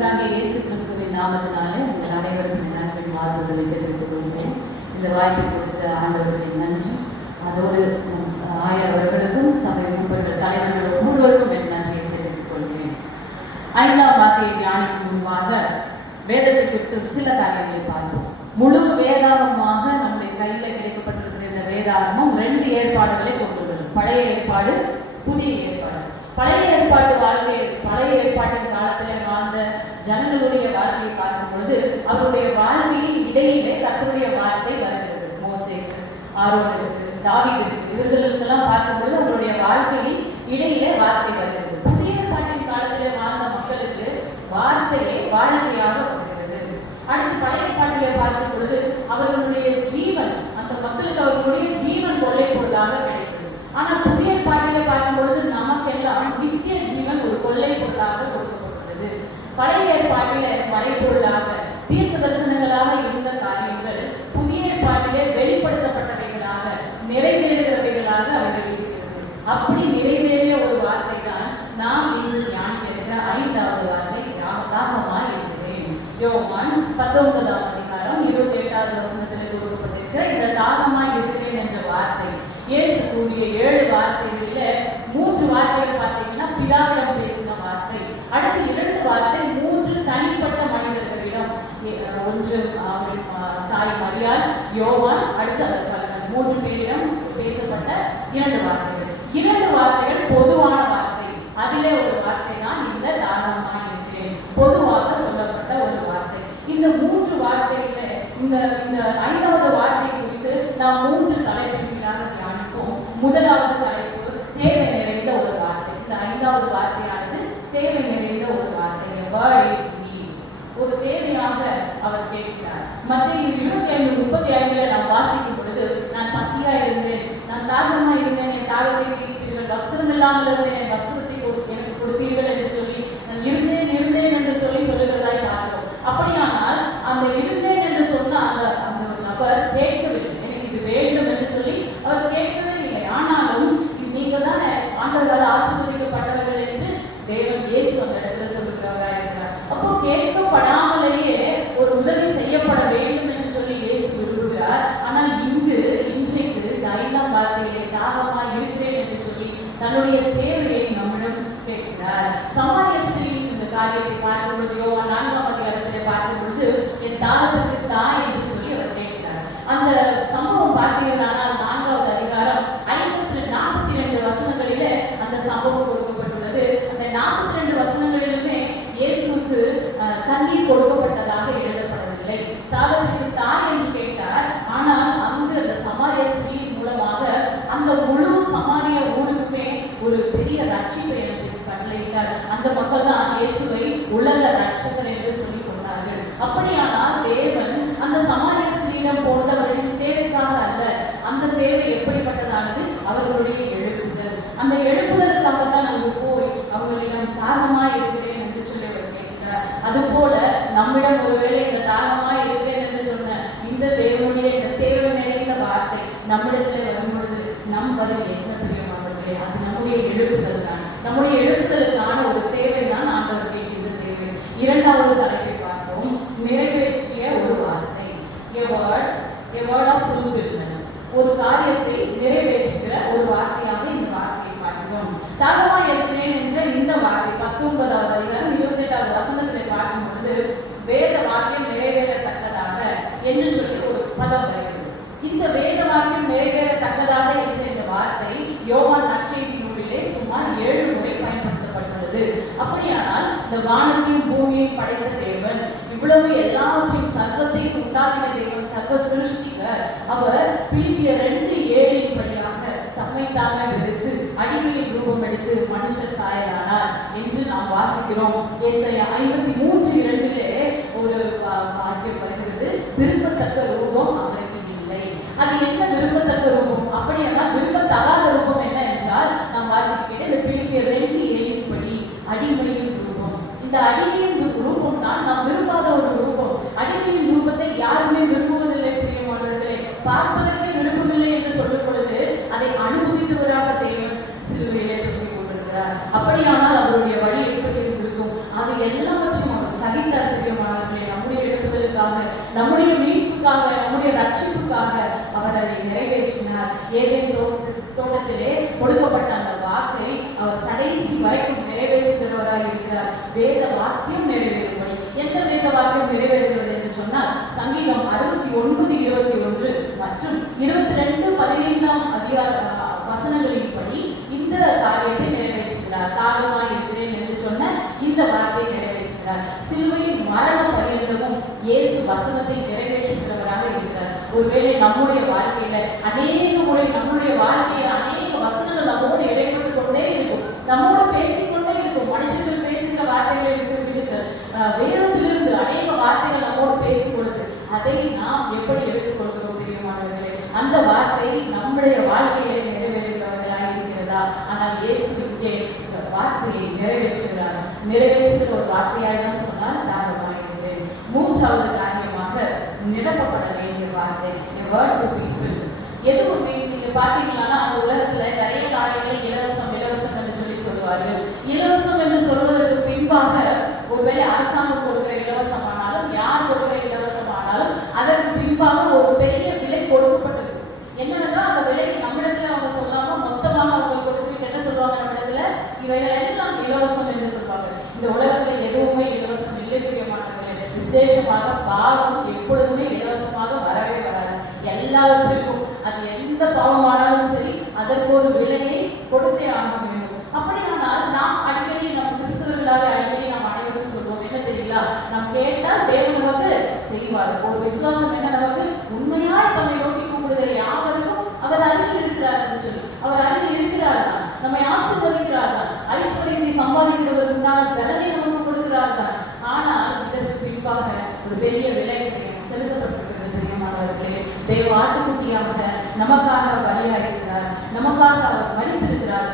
கர்த்தராகிய இயேசு கிறிஸ்துவின் நாமத்தினாலே உங்கள் அனைவருக்கும் நன்றின் வாழ்த்துக்களை தெரிவித்துக் கொள்கிறேன். இந்த வாய்ப்பை கொடுத்த ஆண்டவர்களின் நன்றி, அதோடு ஆயரவர்களுக்கும் சபை முன்பர்கள் தலைவர்கள் ஒவ்வொருவருக்கும் என் நன்றியை தெரிவித்துக் கொள்கிறேன். 5ஆம் வார்த்தையை தியானிக்கும் முன்பாக வேதத்தை குறித்து சில காரியங்களை பார்ப்போம். முழு வேதாகமாக நம்முடைய கையில் கிடைக்கப்பட்டிருக்கிற இந்த வேதாகமம் 2 ஏற்பாடுகளை கொண்டுள்ளது. பழைய ஏற்பாடு, புதிய ஏற்பாடு. பழைய ஏற்பாட்டு வாழ்க்கை, பழைய ஏற்பாட்டின் காலத்தில் வாழ்ந்த ஜனங்களுடைய வாழ்க்கையை பார்க்கும் பொழுது அவருடைய வாழ்க்கையின் இடையிலே கர்த்தருடைய வார்த்தை வருகிறது. மோசேக்கு, ஆரோனுக்கு, தாவீதுக்கு, இவர்களுக்கெல்லாம் பார்க்கும்பொழுது அவருடைய வாழ்க்கையின் இடையிலே வார்த்தை வருகிறது. புதிய ஏற்பாட்டின் காலத்திலே வாழ்ந்த மக்களுக்கு வார்த்தையை வாழ்க்கையாக வருகிறது. அடுத்து பழைய ஏற்பாட்டிலே பார்க்கும் பொழுது அவர்களுடைய ஜீவன், அந்த மக்களுக்கு அவர்களுடைய ஜீவன் கொள்ளை பொருளாக கிடைக்கிறது. ஆனால் புதிய ஏற்பாட்டிலே பார்க்கும் பொழுது நமக்கெல்லாம் நித்திய ஜீவன் ஒரு கொள்ளை பொருளாக கொடுக்கப்பட்டுள்ளது. பழைய ஏற்பாட்டிலே மறைபொருளாக தீர்க்க தரிசனங்களாக இருந்த காரியங்கள் புதிய ஏற்பாட்டிலே வெளிப்படுத்தப்பட்டவைகளாக நிறைவேறுகிறவைகளாக அவர்கள் இருக்கிறது. அப்படி நிறைவேறிய ஒரு வார்த்தை தான் நாம் இன்று தியானிக்கிற 5வது வார்த்தை, தாகமாய் இருக்கிறேன். யோவான் 19ஆம் அதிகாரம் 28வது வசனத்தில் கொடுக்கப்பட்டிருக்கிற இந்த தாகமாய் இருக்கிறேன் என்ற வார்த்தை இயேசு கூறிய 7 வார்த்தைகளில 3 வார்த்தைகள் பார்த்தீங்கன்னா பிதாவிடம் பேசின வார்த்தை. அடுத்து 2 வார்த்தை 3 தனிப்பட்ட மனிதர்களிடம், ஒன்று தாய் மரியாள், யோவான், அடுத்து அந்த 3 பேரிடம் பேசப்பட்ட 2 வார்த்தைகள். 2 வார்த்தைகள் பொதுவான வார்த்தை. அதிலே ஒரு வார்த்தை தான் இந்த தாகமாய் இருக்கிறேன், பொதுவாக சொல்லப்பட்ட ஒரு வார்த்தை. இந்த 3 வார்த்தையில இந்த 5வது வார்த்தை குறித்து நாம் 3 தலைப்புகளாக தியானிப்போம். முதலாவது தலைப்பு தேவை நிறைந்த ஒரு வார்த்தை. இந்த 5வது வார்த்தையானது தேவை நிறைந்த ஒரு வார்த்தை. ஒரு தேவையாக அவர் கேட்கிறார். மத்திய 25:35 நாம் வாசிக்கும் பொழுது, நான் பசியா இருந்தேன், நான் தாகமா இருந்தேன், என் தாகத்தை தீர்த்தீர்கள், வஸ்திரம் இல்லாமல் இருந்தேன், என் வஸ்திரத்தை எனக்கு கொடுத்தீர்கள் என்று சொல்லி நான் இருந்தேன் என்று சொல்லி சொல்லுகிறதாய் பார்க்கிறோம். அப்படியானால் அந்த இருந்தேன் என்று சொன்ன அந்த நபர் கேட்கவில்லை, எனக்கு இது வேண்டும் என்று சொல்லி அவர் கேட்கவே இல்லை. ஆனாலும் நீங்க தானே ஆண்டவரால் ஆசீர்வதிக்கப்பட்டவர்கள் என்று தேவன் இயேசு அந்த இடத்துல சொல்லுகிறவராக இருக்கிறார். அப்போ கேட்கப்படாமலேயே ஒரு உதவி செய்யப்பட வேண்டும் என்று சொல்லி இயேசு விரும்புகிறார். ஆனால் இன்றைக்கு 5ஆம் வார்த்தையிலே தாகமாய் இருக்கிறேன் என்று சொல்லி தன்னுடைய தேவையை நம்மிடம் கேட்கிறார். சமாரிய ஸ்திரீயின் இந்த காரியத்தை பார்க்கும் பொழுது, யோவான் 4ஆம் அதிகாரத்திலே பார்க்கும் பொழுது, என் தாகத்துக்கு தாய் என்று சொல்லி அவர் கேட்கிறார். அந்த சம்பவம் பார்த்தீர்களானால் 4வது அதிகாரம் 42 வசனங்களிலே அந்த சம்பவம் கொடுக்கப்பட்டுள்ளது. அந்த 42 வசனங்களிலுமே இயேசுவுக்கு தண்ணீர் கொடுக்கப்பட்டதாக எழுதப்படவில்லை. தாகத்துக்கு தாய் என்று கேட்டார். ஆனால் அங்கு அந்த சமாரிய ஸ்திரீயின் மூலமாக அந்த முழு சமாரிய ஊருக்குமே ஒரு பெரிய ரட்சிப்பை என்று கட்டளையிட்டார். அந்த மக்கள் தான் இயேசுவை உலக ரட்சகர் என்று சொல்லி சொன்னார்கள். அப்படியானால் தேவன் அந்த சமாரிய ஸ்திரீயிடம் போன்றவர்களின் தேவைக்காக அல்ல, அந்த தேவை எப்படிப்பட்டதானது? அவர்களுடைய எழுப்புதல். அந்த எழுப்புதலுக்காகத்தான் அங்கு போய் அவர்களிடம் தாகமாய் இருக்கிறேன் என்று சொல்லி அவர் கேட்கிறார். அது போல நம்மிடம் ஒருவேளை இந்த தாகமாய் இருக்கிறேன் என்று சொன்ன இந்த தேவனுடைய இந்த தேவை நிறைந்த வார்த்தை நம்மிடத்தில் வரும் பொழுது நம் பதில் என்ன பிரியமானவர்களே? அது நம்முடைய எழுப்புதல் தான். நம்முடைய எழுப்புதலுக்கான ஒரு தேவை தான் ஆண்டவர் கேட்கின்ற தேவை. 2வது தலைப்பை பார்ப்போம், நிறைவேற்றிய ஒரு வார்த்தை. A word of fulfillment. ஒரு காரியத்தை நிறைவேற்றுகிற ஒரு வார்த்தையாக இந்த வார்த்தையை பார்க்கிறோம். தாகமாய் இருக்கிறேன் என்ற இந்த வார்த்தை 19வது அதிகாரம் 28வது வசனத்திலே பார்க்கும் பொழுது வேத வாக்கியம் நிறைவேறத்தக்கதாக என்று சொல்லி ஒரு பதம் வருகிறது. இந்த வேத வாக்கியம் நிறைவேறத்தக்கதாக என்ற இந்த வார்த்தை யோவான் நற்செய்தி நூலிலே சுமார் 7 முறை பயன்படுத்தப்பட்டுள்ளது. அப்படியானால் இந்த வானத்தையும் பூமியையும் படைத்த தேவன், இவ்வளவு எல்லாவற்றையும் சர்வத்தை உண்டாக்கின தேவன், சர்வ சிருஷ்டிகர், அவர் பிலிப்பியர் 2:7 படியாக தம்மை தாமே வெறுத்து அடிமையின் ரூபம் எடுத்து மனுஷர் சாயலானார் என்று நாம் வாசிக்கிறோம். ஏசாயா 53:2 ஒரு வாக்கியம் வருகிறது, விரும்பத்தக்க ரூபம் அவருக்கு இல்லை. அது என்ன விரும்பத்தக்க ரூபம்? அப்படியானால் விரும்பத்தகாத ரூபம் என்ன என்றால் நாம் வாசிக்கிறேன் இந்த பிலிப்பியர் 2:7 படி அடிமையின் ரூபம். இந்த அடிமையின் ரூபம் தான் நாம் விரும்பாத ஒரு ரூபம். அடிமையின் ரூபத்தை யாருமே விரும்புவதில்லை பிரியமானவர்களே. பார்ப்பதற்கு விரும்பவில்லை என்று சொல்லும் பொழுது அதை அனுபவித்தவராக தேவன் சிலுவையிலே தொங்கிக் கொண்டிருக்கிறார். அப்படியானால் அவருடைய வழி எப்படி இருந்திருக்கும்? அது எல்லாவற்றையும் அவர் நமக்காக அவர் அதை நிறைவேற்றினார். ஏதேன் தோட்டத்திலே கொடுக்கப்பட்ட அந்த வாக்கை அவர் கடைசி வரைக்கும் நிறைவேற்றுகிறவராக இருக்கிறார். வேத வாக்கியம் நிறைவேறும்படி. எந்த வேத வாக்கியம் நிறைவேறுகிறது என்று சொன்னால் சங்கீதம் 69:21 மற்றும் 22:15 அதிகார வசனங்களின்படி இந்த காரியத்தை நிறைவேற்றுகிறார். தாகமாய் இருக்கிறேன் என்று சொன்ன இந்த வார்த்தை நிறைவேற்றுகிறார். சிலுவையின் மரண பரியந்தமும் இயேசு வசனத்தை நிறைவேற்றுகிறவராக இருக்கிறார். ஒருவேளை நம்முடைய வாழ்க்கையில அநேக முறை நம்முடைய வாழ்க்கையில அநேக வசனங்கள் நம்மோடு இடைப்பட்டு கொண்டே இருக்கும், நம்மோடு பேசிக்கொண்டே இருக்கும். மனுஷர்கள் பேசுகிற வார்த்தைகளை விட்டு வேதத்திலிருந்து அநேக வார்த்தைகள் நம்மோடு பேசும் பொழுது அதை நாம் எப்படி எடுத்துக்கொள்கிறோம் தெரியுமானவர்களே? அந்த வார்த்தை நம்முடைய வாழ்க்கையில நிறைவேறுகிறவர்களாக இருக்கிறதா? ஆனால் இயேசு இங்கே வார்த்தையை நிறைவேற்றுகிறார். நிறைவேற்றுகிற ஒரு வார்த்தையாக தான் சொன்னால் தாகமாயிருக்கிறேன். மூன்றாவது காரியமாக நிரப்பப்பட வேண்டிய வார்த்தை, word to be filled. எதுவும் நீங்க பாத்தீங்கன்னா அந்த உலகத்துல நிறைய காரியங்கள் இலவசம் இலவசம் என்று சொல்லி சொல்லுவார்கள். இலவசம் என்று சொல்வதற்கு பின்பாக ஒருவேளை அரசாங்கம் கொடுக்கிற இலவசமானாலும் யார் கொடுக்கிற இலவசமானாலும் அதற்கு பின்பாக ஒரு பெரிய விலை கொடுக்கப்பட்டது. என்னன்னா அந்த விலை நம்மிடத்துல அவங்க சொல்லாம மொத்தமாக அவங்க கொடுத்துட்டு என்ன சொல்லுவாங்க, நம்மிடத்துல இவைகள் எல்லாம் இலவசம் என்று சொல்லுவாங்க. இந்த உலகத்துல எதுவுமே இலவசம் இல்லை பிரியமானவர்களே. விசேஷமாக பாவம் எப்பொழுதுமே இலவசமாக வரவே வராது. எல்லாவற்றிற்கும் அது எந்த பாவமானாலும் சரி அதற்கு ஒரு விலையை கொடுத்தே ஆக வேண்டும். அப்படியானால் நாம் அடிக்கடி நம் கிறிஸ்தவர்களாக அடிக்கடி நாம் அனைவரும் சொல்வோம் என்ன தெரியல, நாம் கேட்டால் தேவன் வந்து செய்வார். ஒரு விசுவாசம் என்ன, நமக்கு உண்மையாய் தம்மை நோக்கி கூப்பிடுகிற யாவருக்கும் அவர் அருகில் இருக்கிறார் என்று சொல்லி, அவர் அருகில் இருக்கிறார் தான், நம்மை ஆசீர்வதிக்கிறார் தான், ஐஸ்வர்யத்தை சம்பாதிக்கிறவருக்குண்டான பலனை நமக்கு கொடுக்கிறார் தான். ஆனால் இதற்கு பின்பாக ஒரு பெரிய விலை செலுத்தப்பட்டிருக்கிறது பிரியமானவர்களே. தேவ ஆட்டுக்குட்டியாக நமக்காக பலியாயிருக்கிறார், நமக்காக அவர் மரித்திருக்கிறார்.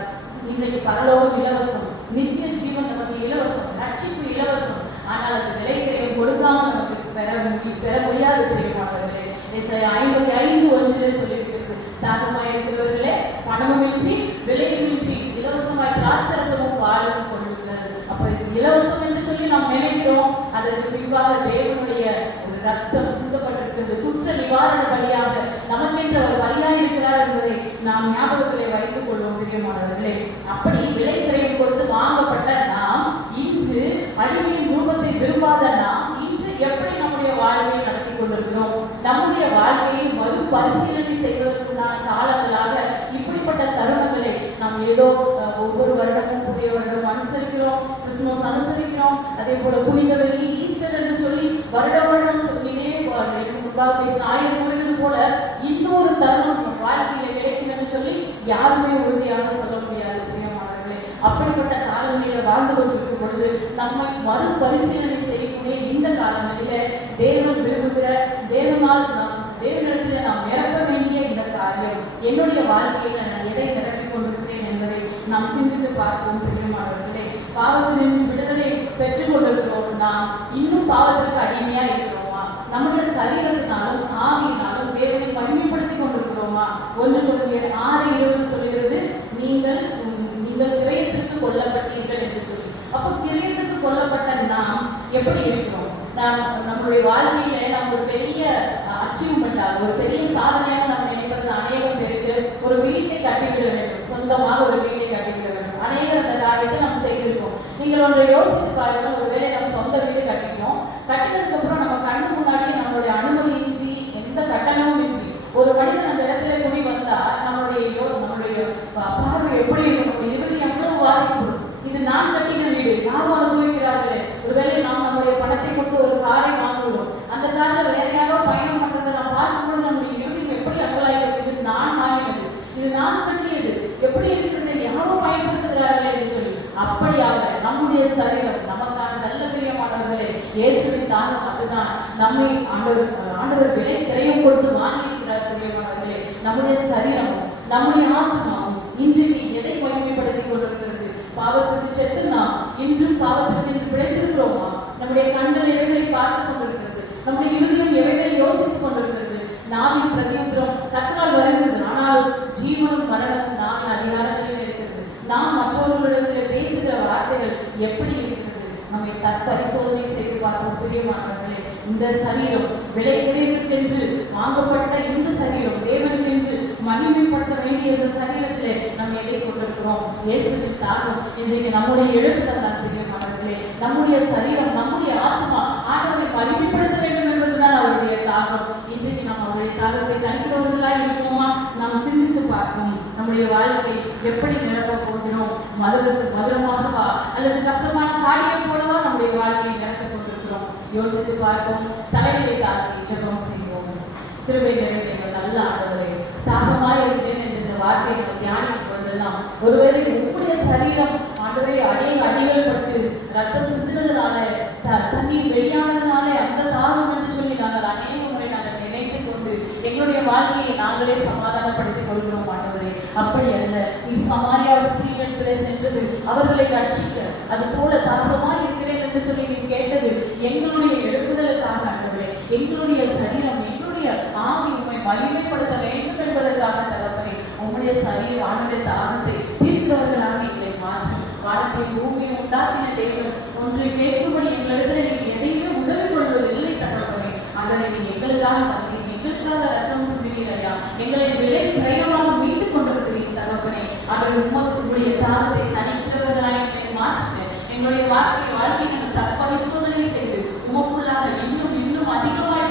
இன்றைக்கு பரலோகம் இலவசம், நித்திய ஜீவன் நமக்கு இலவசம், ரட்சிப்பு இலவசம். ஆனால் அது விலைக்கிரயம் கொடுக்காமல் நமக்கு பெற முடியாது பிரியமானவர்களே. 55:1 சொல்லியிருக்கிறது, தாகமாய் இருக்கிறவர்களே பணமுமின்றி விலையுமின்றி இலவசமாய் திராட்சரசமும் பாலும் கொள்ளுங்கள். அப்ப இலவசம் என்று சொல்லி நாம் நினைக்கிறோம், அதற்கு பின்பாக தேவனுடைய ஒரு ரத்தம் சிந்தப்பட்டிருக்கிறது. குற்ற நிவாரண பலியாக நமக்கென்ற ஒரு பலியாய் இருக்கிறார் என்பதை நாம் ஞாபகத்திலே வைத்துக் கொள்வோம் பிரியமானவர்களே. அப்படி விலை கிரயம் கொடுத்து வாங்கப்பட்ட நாம் இன்று அடிமையின் ரூபத்தை விரும்பாத நாம் இன்று எப்படி நம்முடைய வாழ்க்கையை நடத்தி கொண்டிருக்கிறோம்? நம்முடைய வாழ்க்கையை மறு பரிசீலனை செய்வதற்குண்டான காலங்களாக இப்படிப்பட்ட தருணங்களை நாம் ஏதோ ஒவ்வொரு வருடமும் புதிய வருடம் அனுசரிக்கிறோம், கிறிஸ்துமஸ் அனுசரிக்கிறோம், அதே போல புனித வெள்ளி ஈஸ்டர் என்று சொல்லி வருட வருடம் சொல்லியே முன்பாக பேசின ஆயிரம் கூறுவது போல இன்னொரு தருணம் வாழ்க்கையை கிடைக்கும் என்று சொல்லி யாருமே உறுதியாக சொல்ல முடியாது பிரியமானவர்களே. அப்படிப்பட்ட காலங்களில வாழ்ந்து கொண்டிருக்கும் பொழுது நம்மை மறு பரிசீலனை செய்யக்கூடிய இந்த காலங்களில தேவன் விரும்புகிற தேவனிடத்தில் நாம் நிரப்ப வேண்டிய இந்த காரியம், என்னுடைய வாழ்க்கையில நான் எதை நிரப்பிக் கொண்டிருக்கிறேன் என்பதை நாம் சிந்தித்து பார்ப்போம் பிரியமானவர்களே. பாவத்திலிருந்து விடுதலை பெற்றுக் கொண்டிருக்கிறோம், நாம் இன்னும் பாவத்திற்கு அடிமையா இருக்கிறோமா? நம்முடைய சரீரத்தினாலும் ஆவியினாலும் தேவனை மகிமைப்படுத்திக் கொண்டிருக்கிறோமா? 1 Corinthians 6:20 சொல்கிறது, நீங்கள் கிரயத்திற்கு கொல்லப்பட்டீர்கள் என்று சொல்லி. அப்போ கிரயத்திற்கு கொல்லப்பட்ட நாம் எப்படி இருக்கிறோம்? நம்முடைய வாழ்க்கையில நம்ம ஒரு பெரிய அச்சீவ்மெண்டாக ஒரு பெரிய சாதனையாக நம்ம நினைப்பது அநேகம் பேருக்கு ஒரு வீட்டை கட்டிவிட வேண்டும், சொந்தமாக ஒரு வீட்டை கட்டிவிட வேண்டும். அநேகர் அந்த காரியத்தை நாம் செய்திருக்கோம். நீங்கள் ஒன்றை யோசித்து பாருங்கள், ஒருவேளை நம்ம சொந்த வீடு கட்டினோம், கட்டினதுக்கு அப்புறம் நம்ம கண்ணு முன்னாடி நம்மளுடைய அனுமதியின்றி எந்த கட்டணமும் இன்றி ஒரு மனிதன் அந்த இடத்துல குடி வந்தா நம்மளுடைய பார்வை எப்படி இருக்கும்? நம்முடைய இறுதி எவ்வளவு பாதிக்கப்படும். இது நான் கட்டின வீடு, யாரும் அனுபவிக்கிறார்களே. ஒருவேளை நாம் நம்முடைய பணத்தை கொண்டு ஒரு காரை வாங்குவோம், அந்த காரில் வேற யாரோ பயணம் பண்றதை நாம் பார்க்கும்போது நம்முடைய இறுதியும் எப்படி அங்கலாய்க்கிறது? இது நான் வாங்கினது, இது நான் கட்டியது, எப்படி இருக்கிறது, யாரோ பயன்படுத்துகிறார்களே என்று சொல்லி. அப்படியாக நம்முடைய சரீரம் நமக்கான நல்ல பிரியமானவர்களே, இயேசுவின் தாகம் அதுதான். நம்மை ஆண்டவர் விலை கிரயம் கொடுத்து வாங்கி இருக்கிறார் பிரியமானவர்களே. நம்முடைய சரீரமும் நம்முடைய ஆத்மாவும் இன்றைக்கு எதை மகிமைப்படுத்திக் கொண்டிருக்கிறது? பாவத்திற்கு சென்று நாம் இன்றும் பாவத்திற்கு என்று பிழைத்திருக்கிறோமா? நம்முடைய கண்கள் எவைகளை பார்த்துக் கொண்டிருக்கிறது? நம்முடைய இருதயம் எவைகளை யோசித்துக் கொண்டிருக்கிறது? நாவின் பிரதியுத்திரம் கர்த்தரால் வருகிறது, ஆனால் ஜீவனும் மரணமும் நாவின் அதிகாரங்களில் இருக்கிறது. நாம் மற்றவர்களிடத்தில் பேசுகிற வார்த்தைகள் எப்படி இருக்கிறது? நம்மை தற்பரிசோதனை செய்து பார்ப்போம் பிரியமானவர்களே. இந்த சரீரம் விலை கிடைத்தென்று வாங்கப்பட்ட இந்த சரீரம் தேவனுக்கென்று மகிமைப்படுத்த வேண்டிய இந்த சரீரத்திலே நம்ம எதை கொண்டிருக்கிறோம்? இயேசுவின் தாகம் இன்றைக்கு நம்முடைய எழுப்புதல் தான் தெரியும் அவர்களே. நம்முடைய சரீரம் நம்முடைய ஆத்மா ஆண்டவரை மகிமைப்படுத்த வேண்டும் என்பதுதான் அவருடைய தாகம். இன்றைக்கு நாம் அவருடைய தாகத்தை தனிக்கிறவர்களாக இருப்போமா? நாம் சிந்தித்து பார்ப்போம். நம்முடைய வாழ்க்கை எப்படி நிரப்ப போகிறோம்? மதுரமாகவா அல்லது கஷ்டமான காரியம் போலவா நம்முடைய வாழ்க்கையை நிரப்ப கொண்டிருக்கிறோம்? யோசித்து பார்ப்போம். தலையிலே தாக்கி ஜெபம் செய்வோம். கிருபை நிறைந்த நல்ல ஆண்டவரே, தாகமாய் இருக்கிறேன் என்ற இந்த வார்த்தையை நம்ம தியானிக்கும் போதெல்லாம் ஒருவேளை உங்களுடைய சரீரம் ஆண்டவரை அடிகள் பட்டு ரத்தம் சிந்துனதுனால தண்ணீர் வெளியானதுனால அந்த தாகம் என்று சொல்லி நாங்கள் அநேக முறை நாங்கள் நினைத்து கொண்டு எங்களுடைய வாழ்க்கையை நாங்களே சமாதானப்படுத்திக் கொள்கிறோம். ஆண்டவரே, அப்படி அல்ல. நீ சமாரியா ஸ்திரீகளிடத்திலே சென்றது அவர்களை ரட்சிக்க, அது போல தாகமாய் இருக்கிறேன் என்று சொல்லி நீ கேட்டது எங்களுடைய எழுப்புதலுக்காக ஆண்டவரே. எங்களுடைய சரீரம் எங்களுடைய ஆவி உண்மை மகிமைப்படுத்த வேண்டும் என்பதற்காக தகப்பனே, உங்களுடைய சரீர ஆனந்த தாகத்தை தீர்க்கிறவர்களாக எங்களை மாற்றும். வானத்தை பூமியை உண்டாக்கின தேவன் ஒன்றை கேட்கும்படி எங்களிடத்தில் நீங்கள் எதையுமே உதவி கொள்வதில்லை தகப்பனே. ஆண்டவரே, நீங்க எங்களுக்காக வந்தீங்க, எங்களுக்காக ரத்தம் சிந்தினீரையா, எங்களை விலை கிரயமாக மீட்டுக் கொண்டிருக்கிறீங்க தகப்பனே. ஆண்டவரே, உங்களுடைய தாகத்தை தனிக்கிறவர்களாக எங்களை மாற்றுங்க. எங்களுடைய வாழ்க்கை நாங்கள் தற்பரிசோதனை செய்து உமக்குள்ளாக இன்னும் அதிகமாய்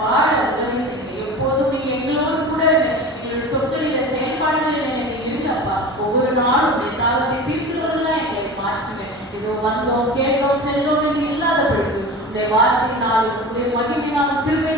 வாழ உதவி செய்யுங்க. எப்போதும் நீங்க எங்களோடு கூட இருங்க. எங்களுடைய சொற்களில செயல்பாடுகளில் நீங்க இருங்கப்பா. ஒவ்வொரு நாளும் உடைய தாகத்தை தீர்க்கிறவர்களா எங்களை மாற்றுங்க. இதோ வந்தோம் கேட்டோம் சென்றோம் என்று இல்லாத பொழுது உடைய வார்த்தையினால் உடைய மகிமையினால் கிருபை